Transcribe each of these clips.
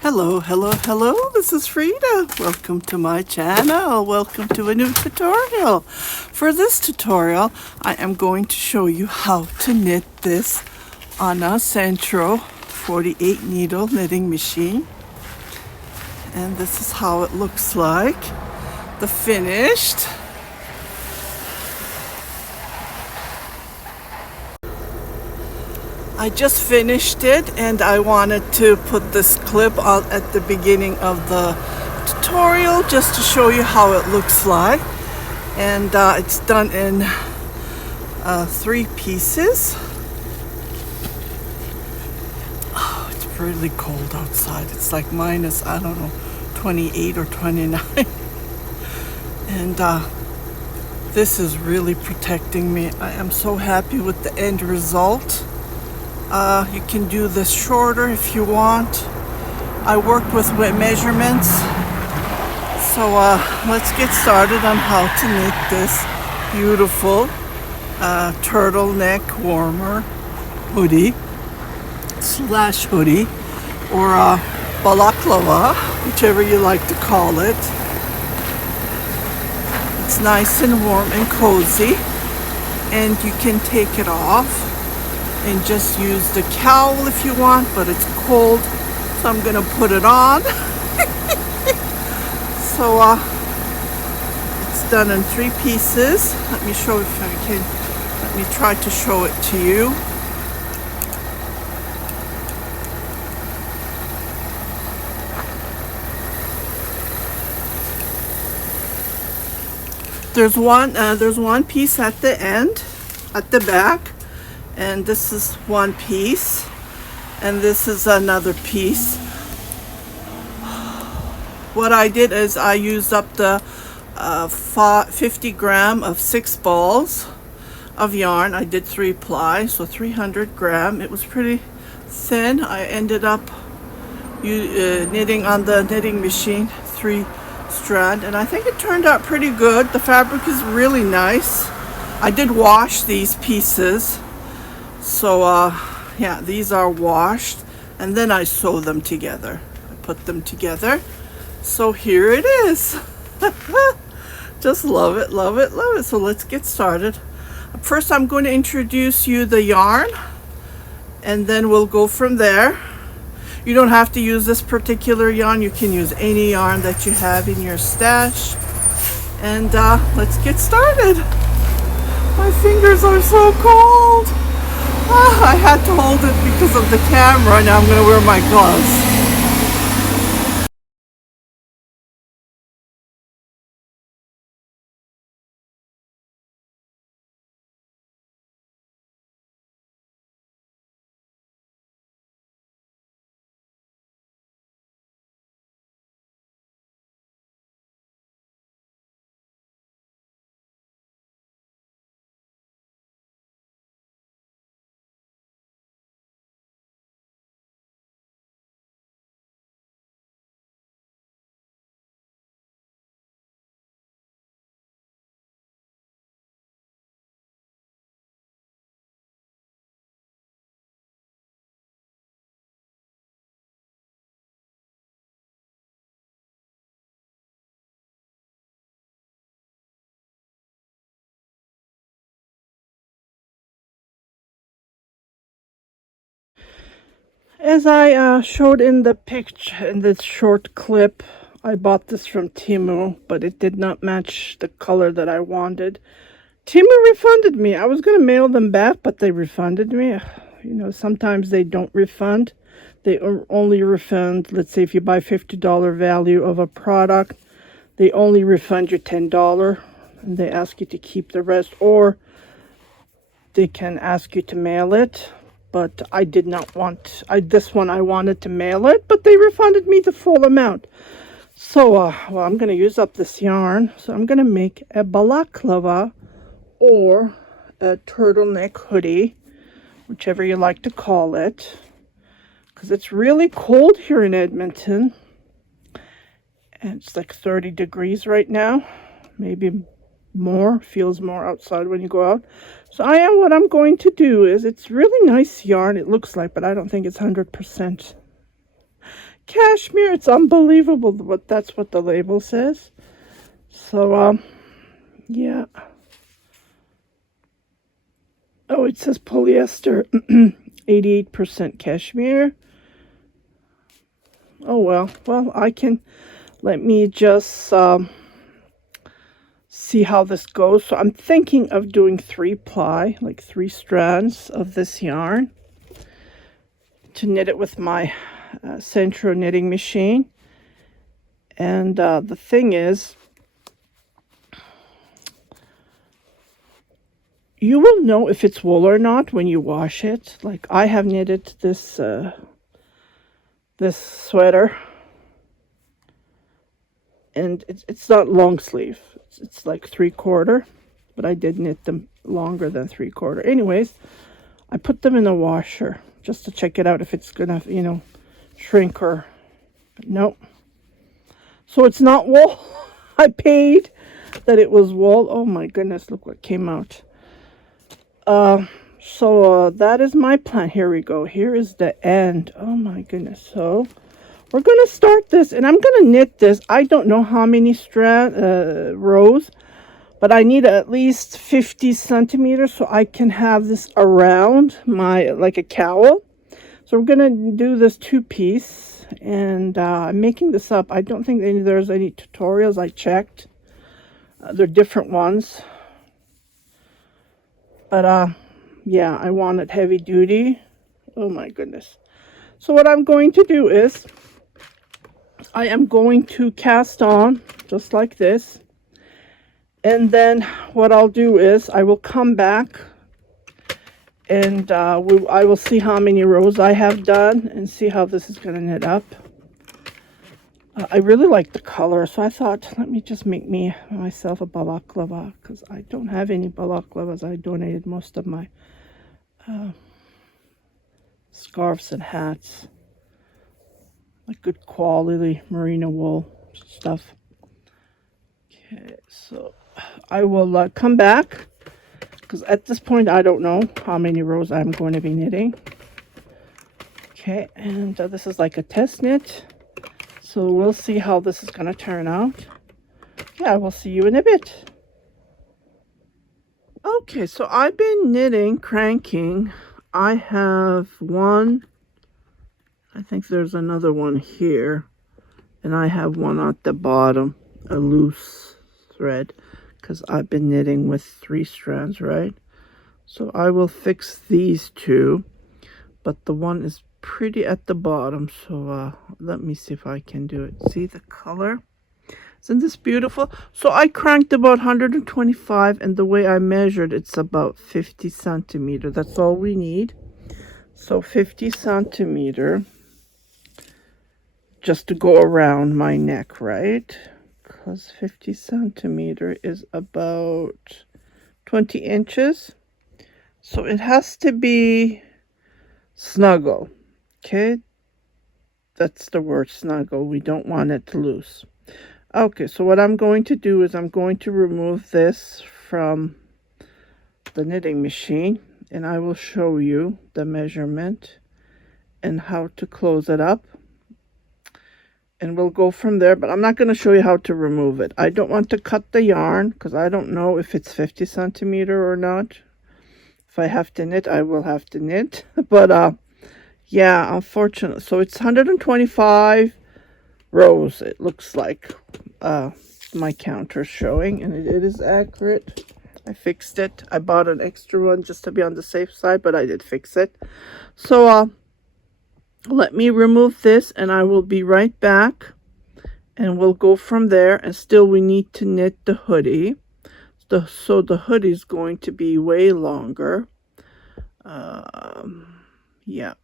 Hello, hello, hello, this is Frida. Welcome to my channel. Welcome to a new tutorial. For this tutorial, I am going to show you how to knit this on a Sentro 48 needle knitting machine. And this is how it looks like. The finished. I just finished it and I wanted to put this clip on at the beginning of the tutorial just to show you how it looks like. And it's done in 3 pieces. Oh, it's really cold outside. It's like minus, I don't know, 28 or 29. And this is really protecting me. I am so happy with the end result. You can do this shorter if you want. I worked with measurements. So let's get started on how to knit this beautiful turtleneck warmer hoodie / hoodie or balaclava, whichever you like to call it. It's nice and warm and cozy, and you can take it off and just use the cowl if you want, but it's cold, so I'm gonna put it on. So it's done in 3 pieces. Let me show if I can. Let me try to show it to you. There's one piece at the end, at the back. And this is one piece, and this is another piece. What I did is I used up the 50 gram of 6 balls of yarn. I did 3 ply, so 300 gram. It was pretty thin. I ended up knitting on the knitting machine 3 strand, and I think it turned out pretty good. The fabric is really nice. I did wash these pieces. So yeah, these are washed, and then I sew them together. I put them together. So here it is. Just love it, love it, love it. So let's get started. First, I'm going to introduce you the yarn, and then we'll go from there. You don't have to use this particular yarn. You can use any yarn that you have in your stash. And let's get started. My fingers are so cold. I had to hold it because of the camera. Now I'm going to wear my gloves. As I showed in the picture, in this short clip, I bought this from Temu, but it did not match the color that I wanted. Temu refunded me. I was going to mail them back, but they refunded me. You know, sometimes they don't refund. They only refund, let's say if you buy $50 value of a product, they only refund you $10, and they ask you to keep the rest, or they can ask you to mail it. But I did not want, this one I wanted to mail it, but they refunded me the full amount. So, well, I'm going to use up this yarn. So I'm going to make a balaclava or a turtleneck hoodie, whichever you like to call it. Because it's really cold here in Edmonton. And it's like 30 degrees right now. Maybe more, feels more outside when you go out. So what I'm going to do is, it's really nice yarn, it looks like, but I don't think it's 100% cashmere. It's unbelievable, but that's what the label says. So, yeah. Oh, it says polyester, 88% cashmere. Oh, well, I can, let me just see how this goes. So I'm thinking of doing 3-ply, like 3 strands of this yarn to knit it with my Sentro knitting machine. And the thing is, you will know if it's wool or not when you wash it. Like I have knitted this this sweater, and it's not long sleeve. It's like 3/4, but I did knit them longer than 3/4. Anyways, I put them in the washer just to check it out if it's gonna, you know, shrink or nope. So it's not wool. I paid that it was wool. Oh my goodness, look what came out. So that is my plan. Here we go. Here is the end. Oh my goodness. So we're going to start this, and I'm going to knit this. I don't know how many rows, but I need at least 50 centimeters so I can have this around my, like a cowl. So we're going to do this 2-piece, and I'm making this up. I don't think there's any tutorials. I checked. They're different ones. But, yeah, I want it heavy duty. Oh, my goodness. So what I'm going to do is I am going to cast on just like this. And then what I'll do is I will come back and I will see how many rows I have done and see how this is going to knit up. I really like the color, so I thought, let me just make myself a balaclava, because I don't have any balaclavas. I donated most of my scarves and hats, like good quality merino wool stuff. Okay, so I will come back, because at this point I don't know how many rows I'm going to be knitting. Okay, and this is like a test knit. So we'll see how this is going to turn out. Yeah, we'll see you in a bit. Okay, so I've been knitting, cranking. I have one. I think there's another one here. And I have one at the bottom, a loose thread, because I've been knitting with 3 strands, right? So I will fix these 2, but the one is pretty at the bottom, so let me see if I can do it. See the color? Isn't this beautiful? So I cranked about 125, and the way I measured, it's about 50 centimeter. That's all we need. So 50 centimeter just to go around my neck, right? Because 50 centimeter is about 20 inches. So it has to be snuggle. Okay, that's the word, snuggle. We don't want it loose. Okay, so what I'm going to do is I'm going to remove this from the knitting machine, and I will show you the measurement and how to close it up, and we'll go from there. But I'm not going to show you how to remove it. I don't want to cut the yarn because I don't know if it's 50 centimeter or not. If I have to knit, I will have to knit. But yeah, unfortunately. So it's 125 rows, it looks like. My counter's showing, and it is accurate. I fixed it. I bought an extra one just to be on the safe side, but I did fix it. So let me remove this, and I will be right back, and we'll go from there. And still we need to knit the hoodie. So the hoodie is going to be way longer. Yeah.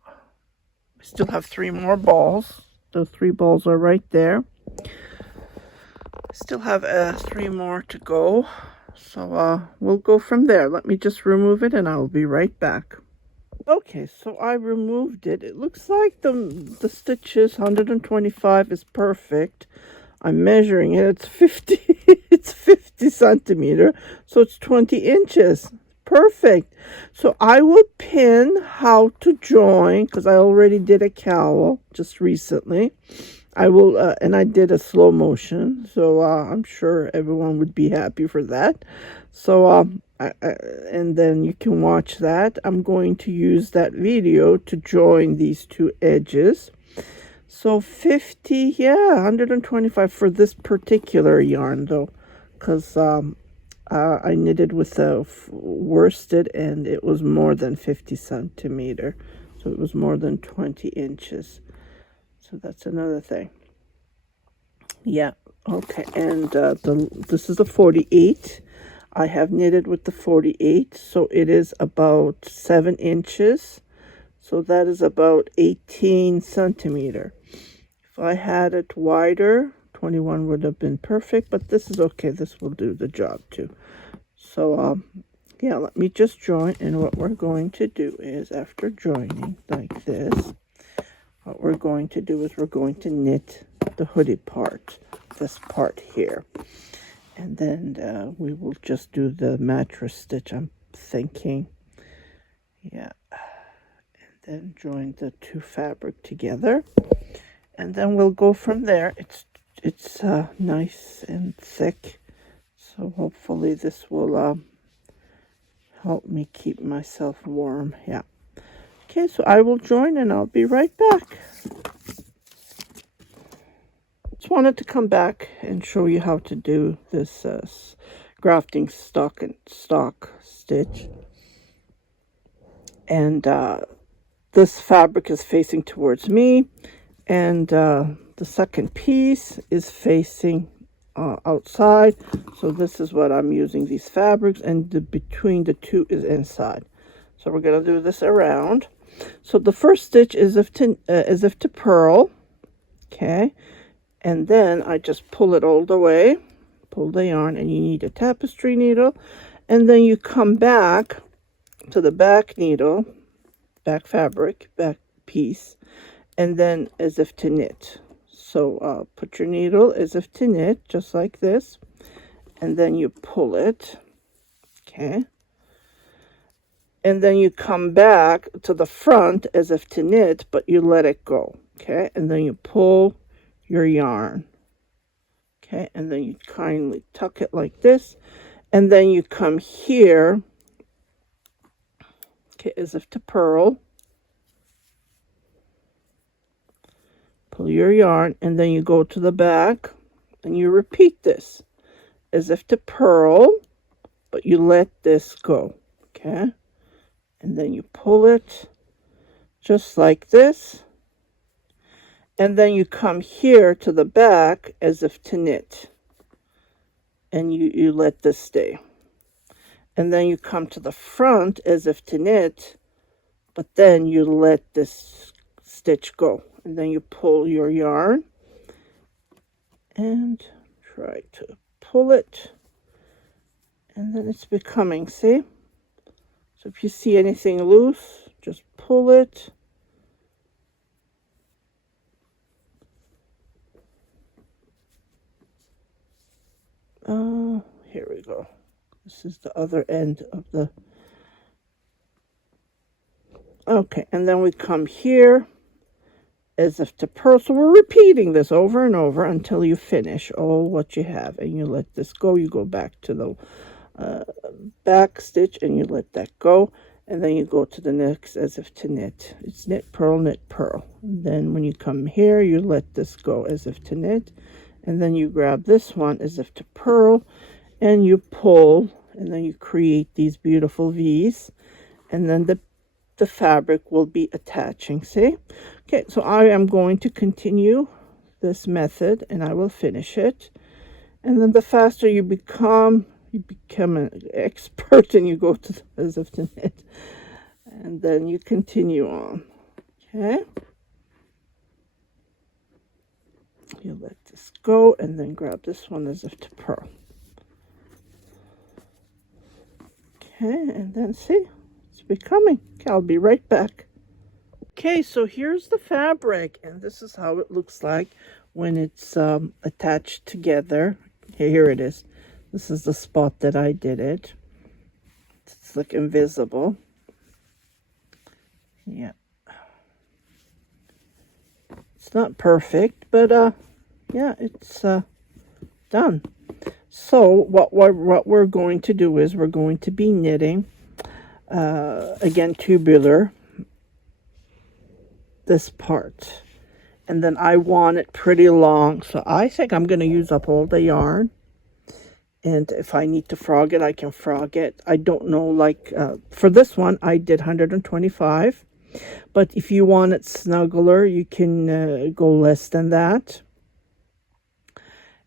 I still have 3 more balls. The 3 balls are right there. I still have 3 more to go. So we'll go from there. Let me just remove it, and I'll be right back. Okay, so I removed it. It looks like the stitches 125 is perfect. I'm measuring it. It's 50. It's 50 centimeter. So it's 20 inches. Perfect. So I will pin how to join, because I already did a cowl just recently. I will, and I did a slow motion, so I'm sure everyone would be happy for that. So, and then you can watch that. I'm going to use that video to join these two edges. So 50, yeah, 125 for this particular yarn though, because I knitted with a worsted and it was more than 50 centimeter. So it was more than 20 inches. So that's another thing. Yeah, okay, and this is a 48. I have knitted with the 48, so it is about 7 inches. So that is about 18 centimeter. If I had it wider, 21 would have been perfect, but this is okay. This will do the job too. So, yeah, let me just join. And what we're going to do is, after joining like this, what we're going to do is we're going to knit the hoodie part, this part here. And then we will just do the mattress stitch, I'm thinking. Yeah. And then join the two fabric together. And then we'll go from there. It's nice and thick. So hopefully this will help me keep myself warm. Yeah. Okay, so I will join and I'll be right back. Just wanted to come back and show you how to do this grafting stock stitch. And this fabric is facing towards me, and the second piece is facing outside. So this is what I'm using, these fabrics, and between the two is inside. So we're going to do this around. So the first stitch is as if to purl, okay, and then I just pull it all the way, pull the yarn, and you need a tapestry needle, and then you come back to the back needle, back fabric, back piece, and then as if to knit. So put your needle as if to knit, just like this, and then you pull it, okay, and then you come back to the front as if to knit, but you let it go, okay, and then you pull your yarn, okay, and then you kindly tuck it like this, and then you come here, okay, as if to purl, pull your yarn, and then you go to the back and you repeat this as if to purl, but you let this go, okay, and then you pull it just like this, and then you come here to the back as if to knit, and you let this stay, and then you come to the front as if to knit, but then you let this stitch go, and then you pull your yarn and try to pull it, and then it's becoming, see, so if you see anything loose, just pull it, here we go. This is the other end of the, okay, and then we come here as if to purl. So we're repeating this over and over until you finish all what you have, and you let this go. You go back to the back stitch and you let that go, and then you go to the next as if to knit. It's knit, purl, knit, purl. And then when you come here, you let this go as if to knit, and then you grab this one as if to purl, and you pull, and then you create these beautiful V's, and then the fabric will be attaching, see? Okay, so I am going to continue this method and I will finish it. And then the faster you become an expert, and you go to the as if to knit, and then you continue on, okay? You let this go and then grab this one as if to purl. Okay, and then see, it's becoming. Okay, I'll be right back. Okay, so here's the fabric, and this is how it looks like when it's attached together. Here it is. This is the spot that I did it. it's like invisible. Yeah. It's not perfect, but yeah, it's done. So what we're going to do is we're going to be knitting again tubular this part, and then I want it pretty long, so I think I'm going to use up all the yarn, and if I need to frog it, I can frog it. I don't know, like for this one I did 125, but if you want it snuggler, you can go less than that.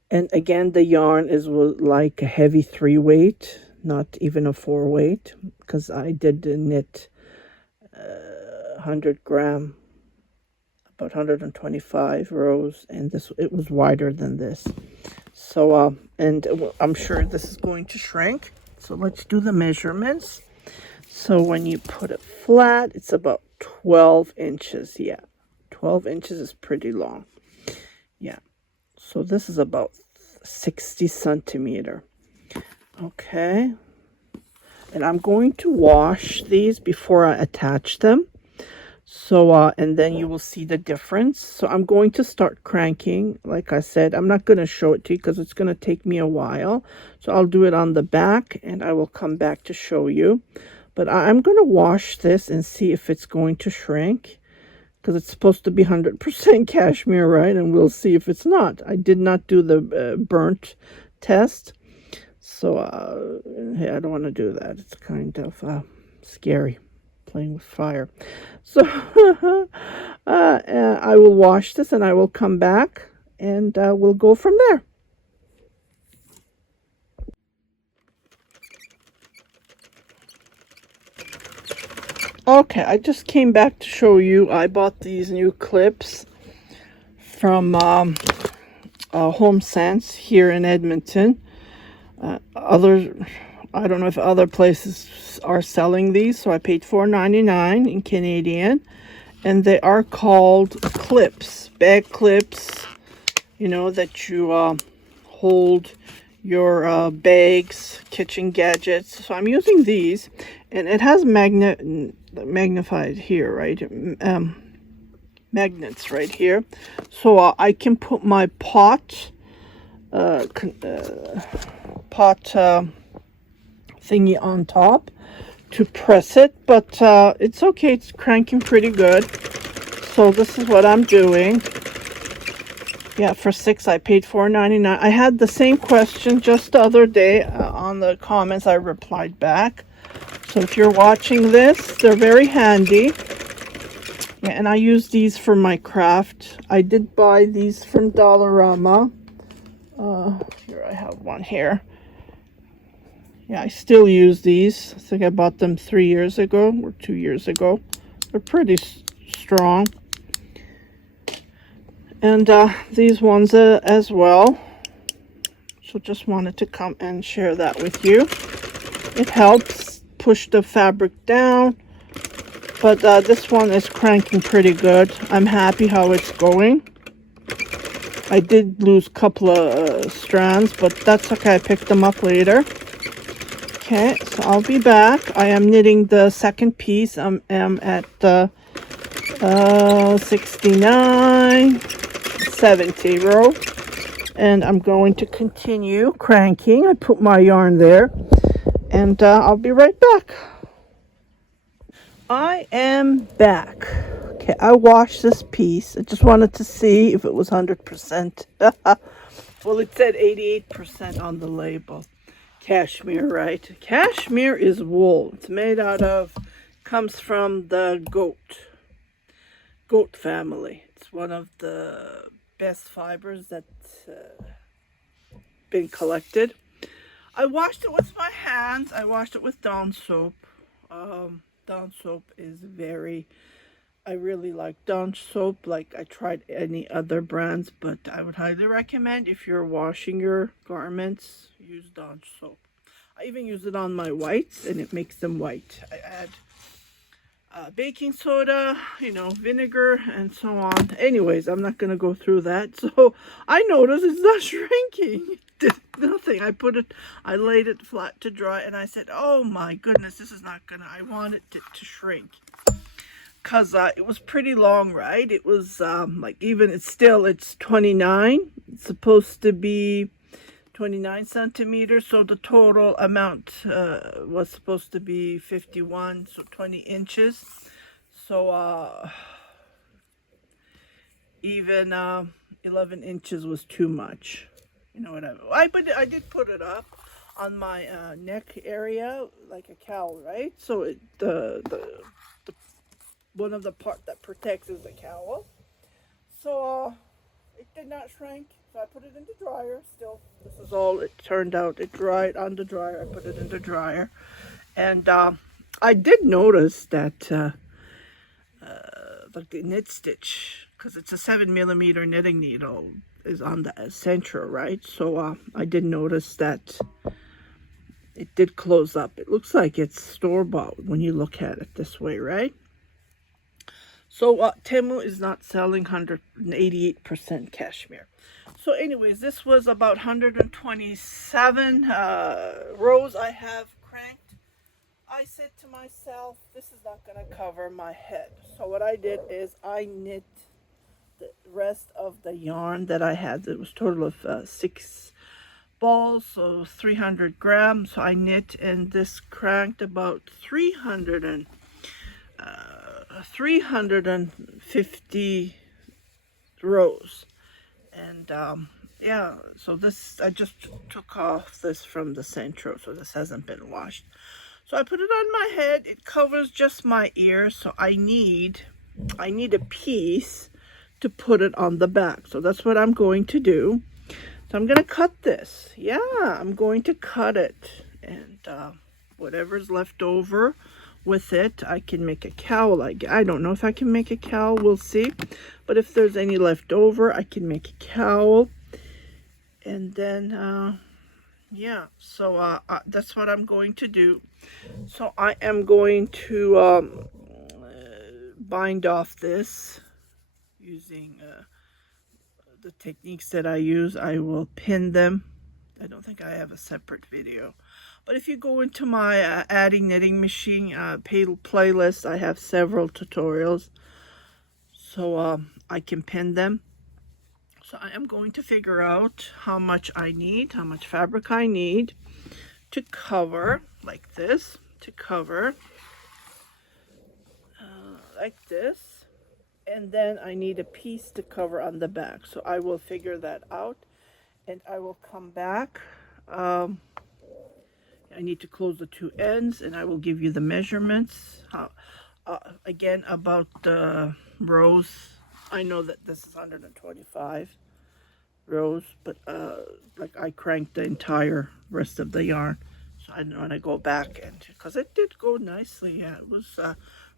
And again, the yarn is like a heavy 3 weight, not even a 4 weight, because I did knit 100 gram, about 125 rows, and this, it was wider than this. So and I'm sure this is going to shrink. So let's do the measurements. So when you put it flat, it's about 12 inches. Yeah, 12 inches is pretty long. Yeah. So this is about 60 centimeter. Okay. And I'm going to wash these before I attach them. So, and then you will see the difference. So I'm going to start cranking. Like I said, I'm not going to show it to you because it's going to take me a while. So I'll do it on the back and I will come back to show you. But I'm going to wash this and see if it's going to shrink, because it's supposed to be 100% cashmere, right? And we'll see if it's not. I did not do the burnt test. So, hey, I don't want to do that. It's kind of scary, playing with fire. So, I will wash this and I will come back and we'll go from there. Okay, I just came back to show you. I bought these new clips from Home Sense here in Edmonton. I don't know if other places are selling these, so I paid $4.99 in Canadian, and they are called clips, bag clips, you know, that you hold your bags, kitchen gadgets. So I'm using these, and it has magnified here, right? Magnets right here, so I can put my pot thingy on top to press it, but it's okay. It's cranking pretty good. So this is what I'm doing. Yeah, for 6 I paid $4.99. I had the same question just the other day on the comments. I replied back. So if you're watching this, they're very handy. Yeah, and I use these for my craft. I did buy these from Dollarama. Here I have one here. Yeah, I still use these. I think I bought them 3 years ago or 2 years ago. They're pretty strong. And these ones as well. So just wanted to come and share that with you. It helps push the fabric down. But this one is cranking pretty good. I'm happy how it's going. I did lose a couple of strands, but that's okay. I picked them up later. Okay, so I'll be back. I am knitting the second piece. I am at 69, 70 row. And I'm going to continue cranking. I put my yarn there. And I'll be right back. I am back. Okay, I washed this piece. I just wanted to see if it was 100%. Well, it said 88% on the label. Cashmere, right? Cashmere is wool. It's made out of, comes from the goat family. It's one of the best fibers that's been collected. I washed it with my hands. I washed it with Dawn soap. Dawn soap is I really like Dawn soap. Like, I tried any other brands, but I would highly recommend, if you're washing your garments, use Dawn soap. I even use it on my whites and it makes them white. I add baking soda, you know, vinegar and so on. Anyways, I'm not going to go through that. So I noticed it's not shrinking. nothing. I laid it flat to dry, and I said, oh my goodness, this is not gonna, I want it to shrink. Because it was pretty long, right? It was like, even it's 29. It's supposed to be 29 centimeters, so the total amount was supposed to be 51, so 20 inches. So even 11 inches was too much. You know what I did put it up on my neck area like a cowl, right? So the one of the part that protects is the cowl. So it did not shrink. So I put it in the dryer. Still, this is all it turned out. It dried on the dryer. I put it in the dryer, and I did notice that like the knit stitch, because it's a 7mm knitting needle, is on the Sentro, right? So I did notice that it did close up. It looks like it's store-bought when you look at it this way, right? So Temu is not selling 188% cashmere. So anyways, this was about 127 rows I have cranked. I said to myself, this is not going to cover my head. So what I did is I knit the rest of the yarn that I had. It was a total of 6 balls, so 300 grams. So I knit, and this cranked about 350 rows. And yeah, so this, I just took off this from the Sentro, so this hasn't been washed. So I put it on my head. It covers just my ears, so I need a piece to put it on the back. So that's what I'm going to do. So I'm going to cut this. Yeah, I'm going to cut it, and whatever's left over with it, I can make a cowl. I don't know if I can make a cowl, we'll see. But if there's any left over, I can make a cowl. And then yeah, so that's what I'm going to do. So I am going to bind off this using the techniques that I use. I will pin them. I don't think I have a separate video, but if you go into my adding knitting machine playlist, I have several tutorials, so I can pin them. So I am going to figure out how much fabric I need to cover, like this, to cover like this, and then I need a piece to cover on the back. So I will figure that out, and I will come back. I need to close the 2 ends, and I will give you the measurements. Again, about the rows, I know that this is 125 rows, but like I cranked the entire rest of the yarn, so I don't want to go back, and because it did go nicely. Yeah, it was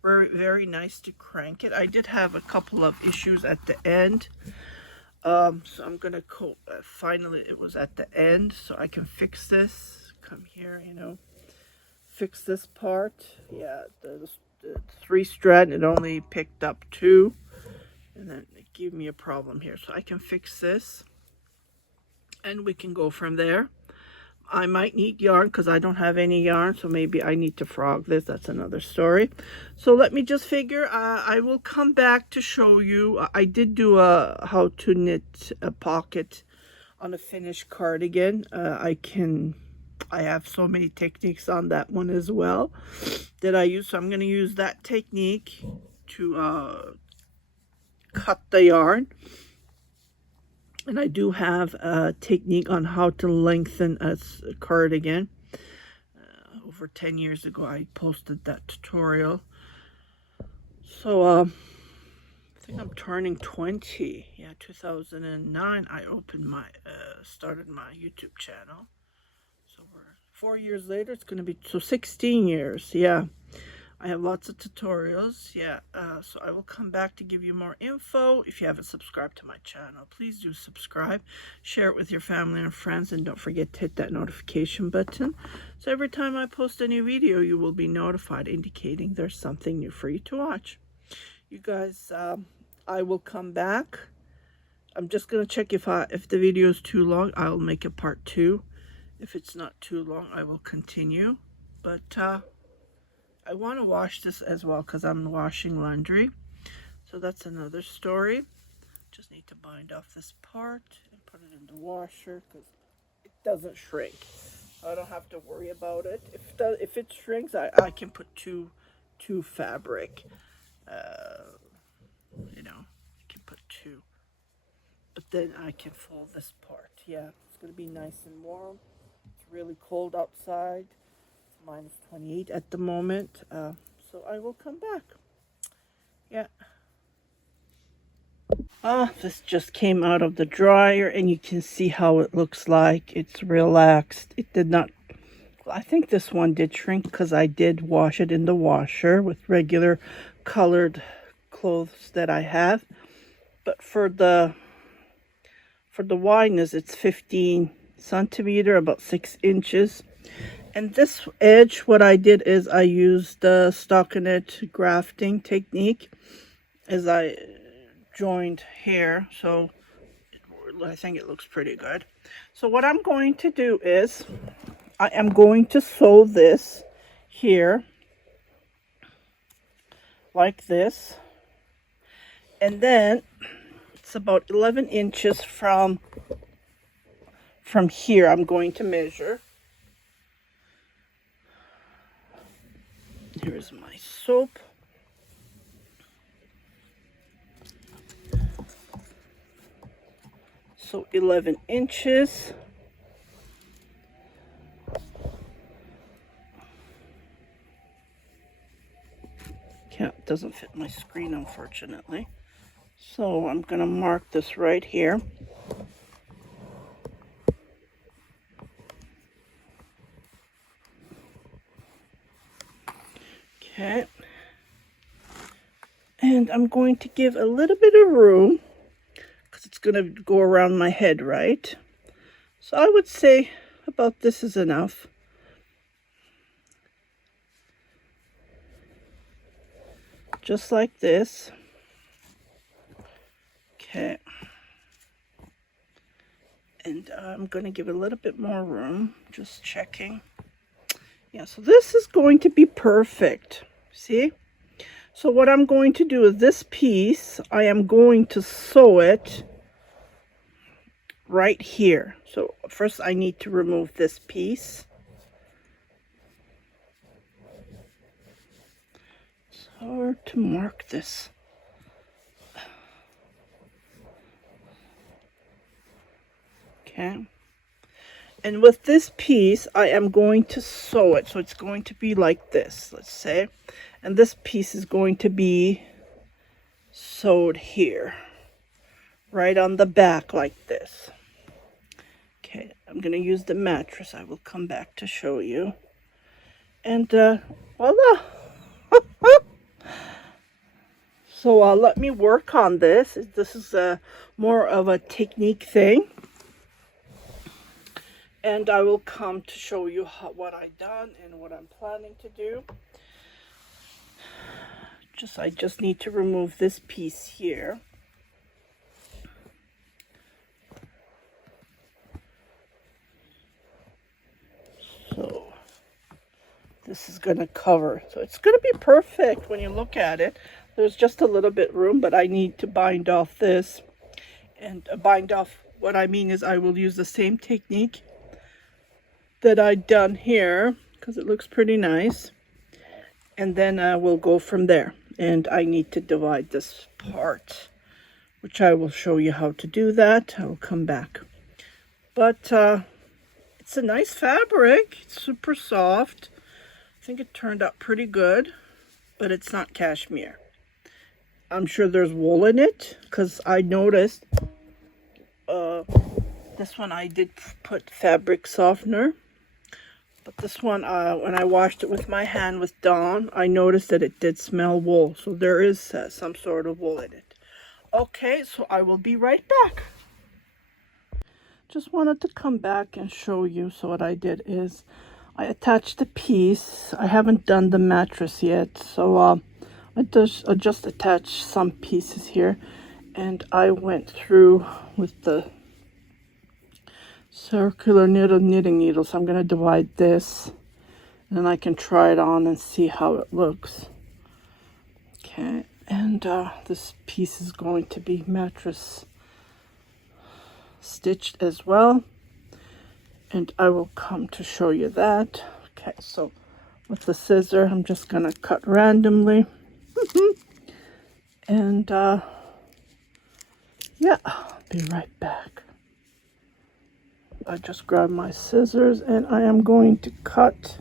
very, very nice to crank it. I did have a couple of issues at the end, so I'm gonna finally it was at the end, so I can fix this. Come here, you know, fix this part. Yeah, the 3 strand, it only picked up 2, and then it gave me a problem here, so I can fix this, and we can go from there. I might need yarn because I don't have any yarn, so maybe I need to frog this. That's another story. So let me just figure. I will come back to show you. I did do a how to knit a pocket on a finished cardigan. I have so many techniques on that one as well that I use. So I'm going to use that technique to cut the yarn. And I do have a technique on how to lengthen a cardigan. Over 10 years ago, I posted that tutorial. So, I think I'm turning 20. Yeah, 2009, I started my YouTube channel. So we're 4 years later, it's going to be, so 16 years, yeah. I have lots of tutorials, yeah, so I will come back to give you more info. If you haven't subscribed to my channel, please do subscribe, share it with your family and friends, and don't forget to hit that notification button. So every time I post a new video, you will be notified, indicating there's something new for you to watch. You guys, I will come back. I'm just going to check if the video is too long. I'll make a part 2. If it's not too long, I will continue. But I want to wash this as well because I'm washing laundry. So that's another story. Just need to bind off this part and put it in the washer because it doesn't shrink. I don't have to worry about it. If it shrinks, I can put two fabric. You know, I can put two. But then I can fold this part. Yeah, it's going to be nice and warm. It's really cold outside. It's minus 28 at the moment. So I will come back. Yeah. This just came out of the dryer and you can see how it looks like. It's relaxed. It did not, I think this one did shrink because I did wash it in the washer with regular colored clothes that I have. But for the wideness, it's 15 centimeter, about 6 inches. And this edge, what I did is I used the stockinette grafting technique as I joined here, so I think it looks pretty good. So what I'm going to do is I am going to sew this here like this, and then it's about 11 inches from here. I'm going to measure. Here's my soap. So 11 inches. Yeah, it doesn't fit my screen, unfortunately. So I'm going to mark this right here. Okay. And I'm going to give a little bit of room because it's going to go around my head, right? So I would say about this is enough. Just like this. Okay. And I'm going to give it a little bit more room. Just checking. Yeah, so this is going to be perfect. See? So what I'm going to do is this piece, I am going to sew it right here. So first I need to remove this piece. So to mark this. Okay. And with this piece, I am going to sew it. So it's going to be like this, let's say. And this piece is going to be sewed here. Right on the back like this. Okay, I'm going to use the mattress. I will come back to show you. And voila! So let me work on this. This is more of a technique thing. And I will come to show you what I've done and what I'm planning to do. I just need to remove this piece here. So this is going to cover. So it's going to be perfect when you look at it. There's just a little bit room, but I need to bind off this. And bind off, what I mean is I will use the same technique that I've done here because it looks pretty nice. And then we'll go from there. And I need to divide this part, which I will show you how to do that. I will come back. But it's a nice fabric. It's super soft. I think it turned out pretty good, but it's not cashmere. I'm sure there's wool in it because I noticed this one I did put fabric softener. But this one, when I washed it with my hand with Dawn, I noticed that it did smell wool. So there is some sort of wool in it. Okay, so I will be right back. Just wanted to come back and show you. So what I did is I attached the piece. I haven't done the mattress yet. So I just attached some pieces here. And I went through with the circular knitting needle. So I'm going to divide this, and then I can try it on and see how it looks. Okay, and this piece is going to be mattress stitched as well, and I will come to show you that. Okay, so with the scissor, I'm just going to cut randomly. And yeah, I'll be right back. I just grabbed my scissors and I am going to cut.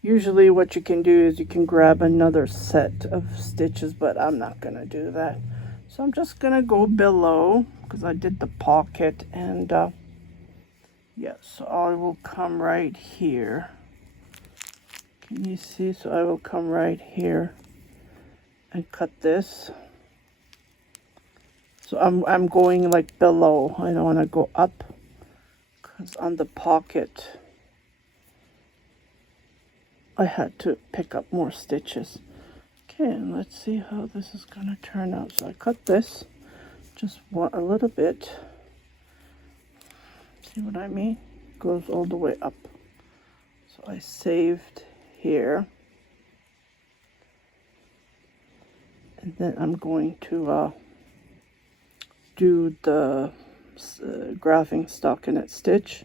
Usually what you can do is you can grab another set of stitches, but I'm not going to do that. So I'm just going to go below because I did the pocket, and yeah, so I will come right here. Can you see? So I will come right here and cut this. So I'm going like below. I don't want to go up because on the pocket I had to pick up more stitches. Okay, and let's see how this is going to turn out. So I cut this just a little bit. See what I mean? Goes all the way up. So I saved here. And then I'm going to do the grafting stockinette stitch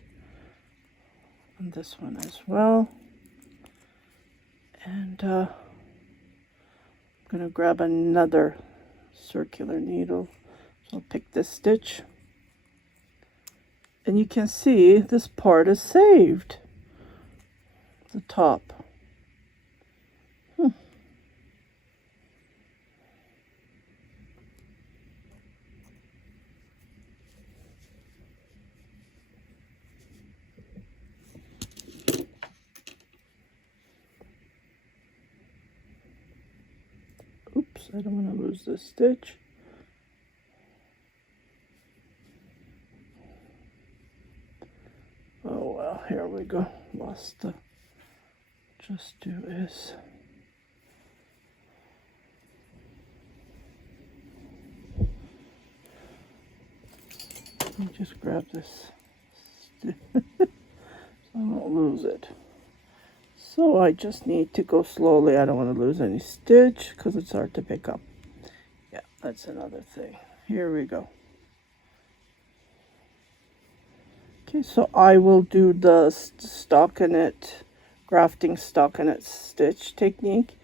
on this one as well. And I'm going to grab another circular needle. So I'll pick this stitch. And you can see this part is saved. The top. Oops, I don't want to lose this stitch. Oh well, here we go. Lost the. Just do is. Let me just grab this so I don't lose it. So I just need to go slowly. I don't want to lose any stitch because it's hard to pick up. Yeah, that's another thing. Here we go. Okay, so I will do the stockinette, grafting stockinette stitch technique,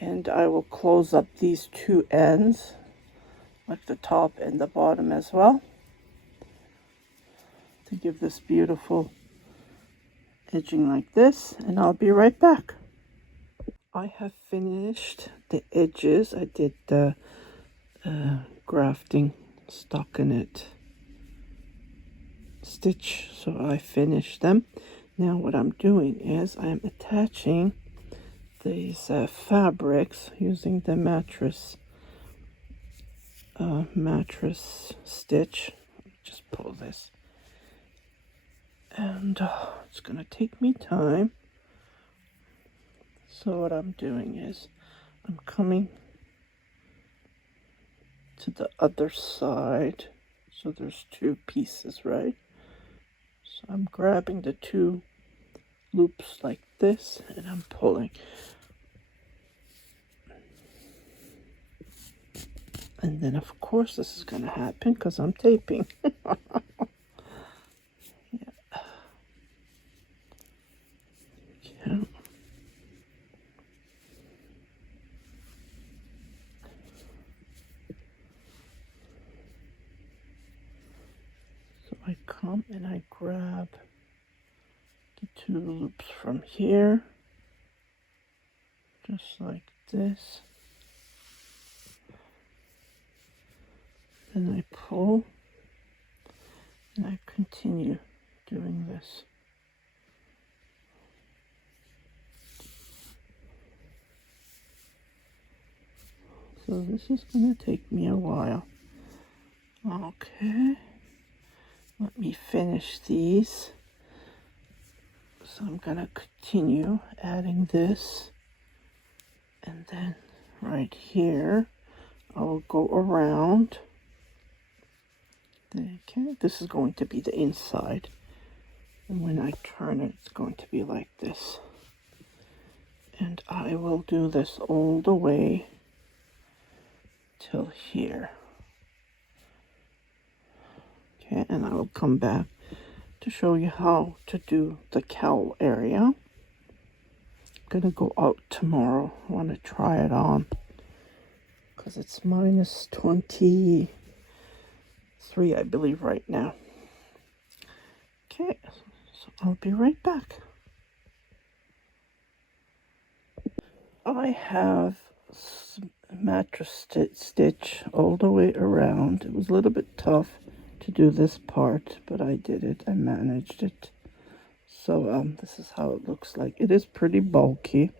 and I will close up these two ends, like the top and the bottom as well, to give this beautiful edging like this, and I'll be right back. I have finished the edges. I did the grafting stockinette stitch, so I finished them. Now what I'm doing is I'm attaching these fabrics using the mattress stitch. Just pull this, and it's gonna take me time. So what I'm doing is I'm coming to the other side. So there's two pieces, right? So I'm grabbing the two loops like this, and I'm pulling. And then of course this is going to happen because I'm taping. Yeah. So I come and I grab the two loops from here, just like this. Then I pull, and I continue doing this. So this is going to take me a while. Okay, let me finish these. So I'm going to continue adding this, and then right here I'll go around Okay, this is going to be the inside. And when I turn it, it's going to be like this. And I will do this all the way till here. Okay, and I will come back to show you how to do the cowl area. I'm gonna go out tomorrow. I want to try it on because it's minus 23, I believe, right now. Okay, so I'll be right back. I have mattress stitch all the way around. It was a little bit tough to do this part, but I did it. I managed it. So this is how it looks like. It is pretty bulky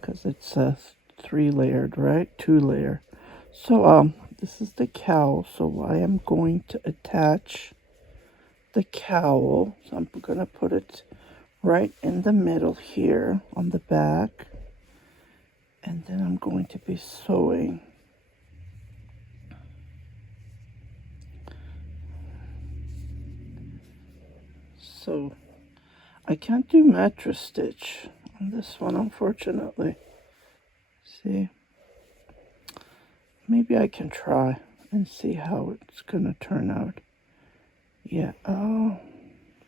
because it's 3-layered, right? 2-layer. So this is the cowl. So I am going to attach the cowl. So I'm gonna put it right in the middle here on the back, and then I'm going to be sewing. So I can't do mattress stitch on this one, unfortunately. See, maybe I can try and see how it's gonna turn out. Yeah, oh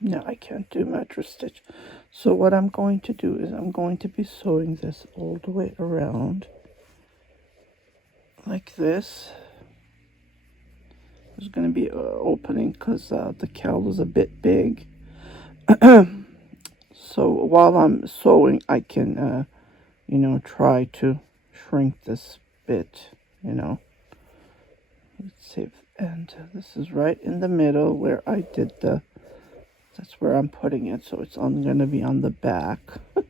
no, I can't do mattress stitch. So what I'm going to do is I'm going to be sewing this all the way around like this. There's going to be an opening because the cowl is a bit big. So while I'm sewing, I can, you know, try to shrink this bit, you know. Let's see. And this is right in the middle where I did the, that's where I'm putting it. So it's going to be on the back. And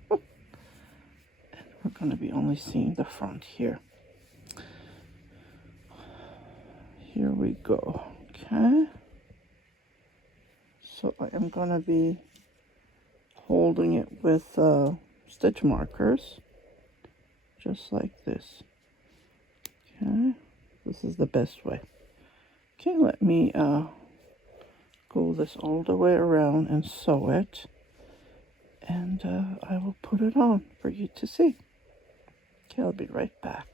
we're going to be only seeing the front here. Here we go. Okay. So I am going to be holding it with stitch markers, just like this. Okay. This is the best way. Okay, let me go this all the way around and sew it, and I will put it on for you to see. Okay, I'll be right back.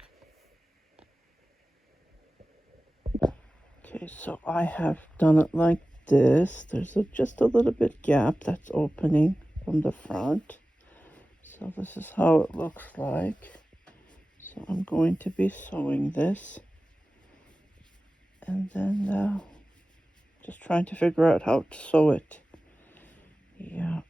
Okay, so I have done it like this. There's just a little bit gap that's opening from the front. So this is how it looks like. So I'm going to be sewing this, and then just trying to figure out how to sew it. Yeah,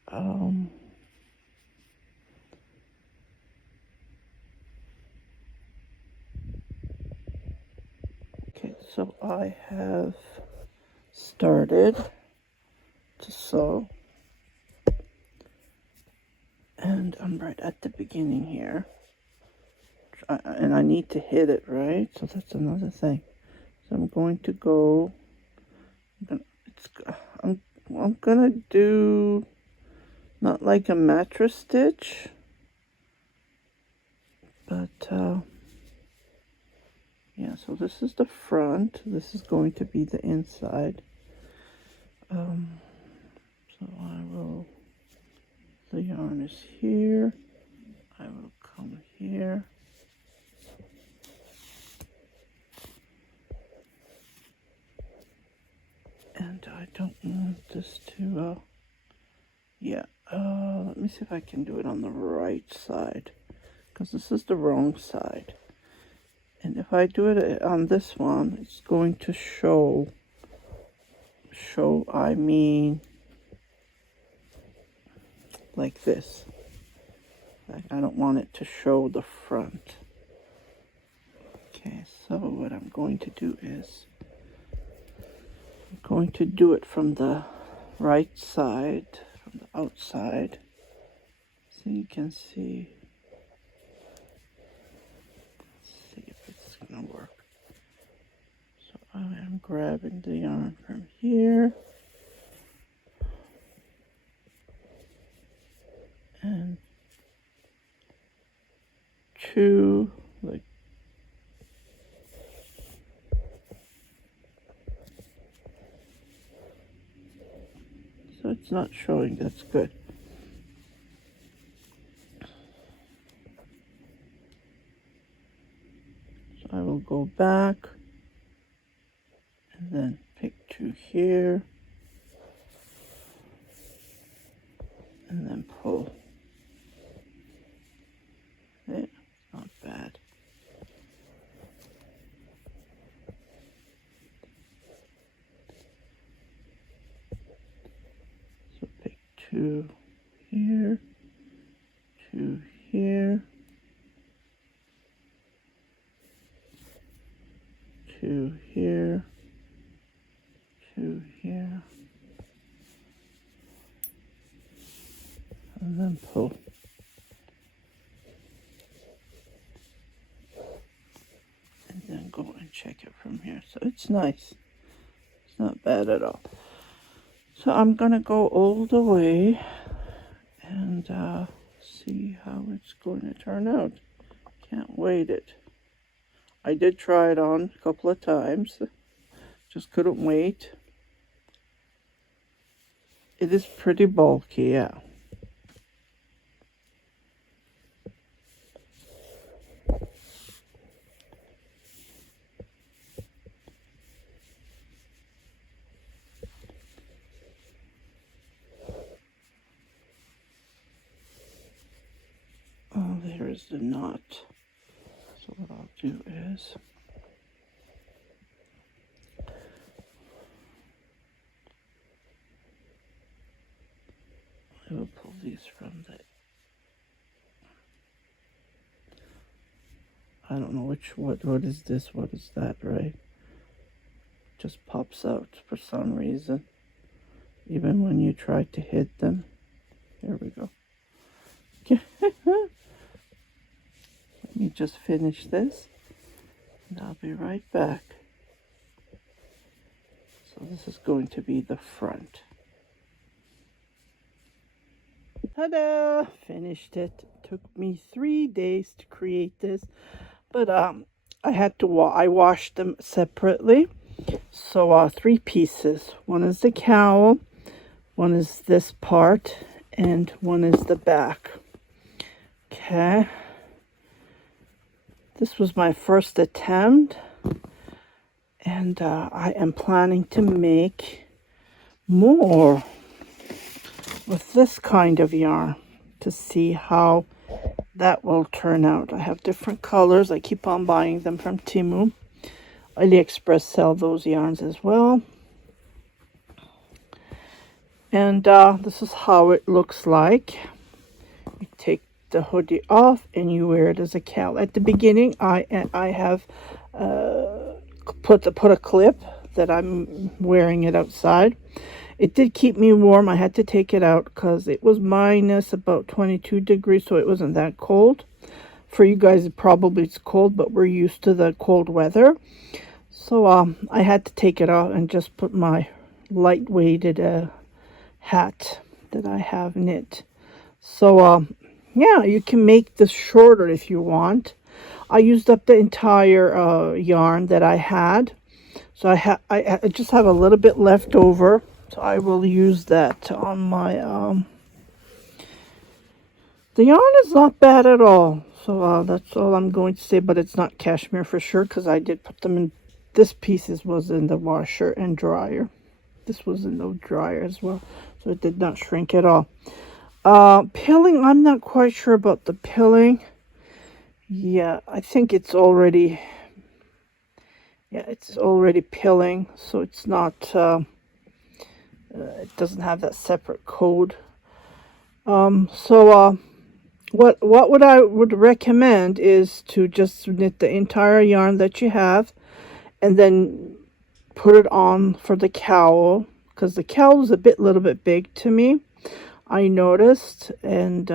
okay, so I have started to sew, and I'm right at the beginning here, and I need to hit it, right? So that's another thing. So I'm going to go, I'm gonna do not like a mattress stitch, but yeah, so this is the front, this is going to be the inside. So I will, the yarn is here, I will come here, and I don't want this to let me see if I can do it on the right side, because this is the wrong side. And if I do it on this one, it's going to show, I mean, like this. Like, I don't want it to show the front. Okay, so what I'm going to do is, I'm going to do it from the right side, from the outside, so you can see. Let's see if it's gonna work. So I am grabbing the yarn from here and two, like, it's not showing. That's good. So I will go back and then pick 2 here and then pull. There, not bad. So pick 2 here, 2 here, 2 here, 2 here, and then pull. And then go and check it from here. So it's nice. It's not bad at all. So I'm gonna go all the way and see how it's going to turn out. Can't wait it. I did try it on a couple of times. Just couldn't wait. It is pretty bulky, yeah. Oh, there is the knot. So what I'll do is I will pull these from the, I don't know what is this, what is that, right? Just pops out for some reason, even when you try to hit them. Here we go. Let me just finish this and I'll be right back. So this is going to be the front. Ta-da! Finished it. It took me 3 days to create this, but I had to I washed them separately. So 3 pieces. One is the cowl, one is this part, and one is the back. Okay. This was my first attempt, and I am planning to make more with this kind of yarn to see how that will turn out. I have different colors. I keep on buying them from Temu. AliExpress sell those yarns as well. And this is how it looks like. You take the hoodie off and you wear it as a cowl. At the beginning, I have put a clip that I'm wearing it outside. It did keep me warm. I had to take it out because it was minus about 22 degrees, so it wasn't that cold. For you guys, probably it's cold, but we're used to the cold weather. So I had to take it off and just put my light-weighted hat that I have knit. So yeah, you can make this shorter if you want. I used up the entire yarn that I had, so I just have a little bit left over, so I will use that on my the yarn is not bad at all. So that's all I'm going to say, but it's not cashmere for sure because I did put them in. This pieces was in the washer and dryer. This was in the dryer as well, so it did not shrink at all. Pilling, I'm not quite sure about the pilling. Yeah, I think it's already, it's already pilling, so it's not, it doesn't have that separate code. So what I would recommend is to just knit the entire yarn that you have and then put it on for the cowl, because the cowl is a little bit big to me, I noticed, and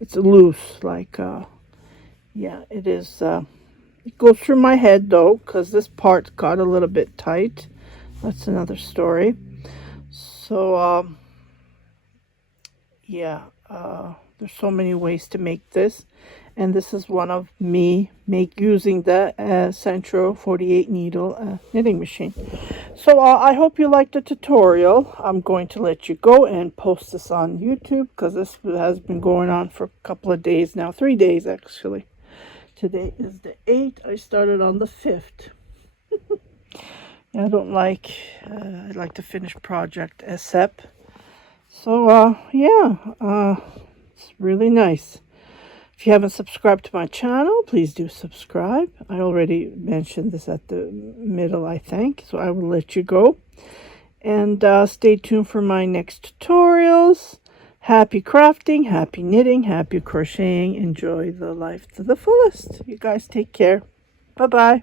it's loose, like yeah, it is. It goes through my head though, because this part got a little bit tight. That's another story. So yeah, there's so many ways to make this, and this is one of me using the Sentro 48 needle knitting machine. So I hope you liked the tutorial. I'm going to let you go and post this on YouTube because this has been going on for a couple of days now. 3 days actually. Today is the 8th. I started on the 5th. I don't like, I like to finish project ASAP. So it's really nice. If you haven't subscribed to my channel, please do subscribe. I already mentioned this at the middle, I think, so I will let you go. And stay tuned for my next tutorials. Happy crafting, happy knitting, happy crocheting. Enjoy the life to the fullest. You guys take care. Bye-bye.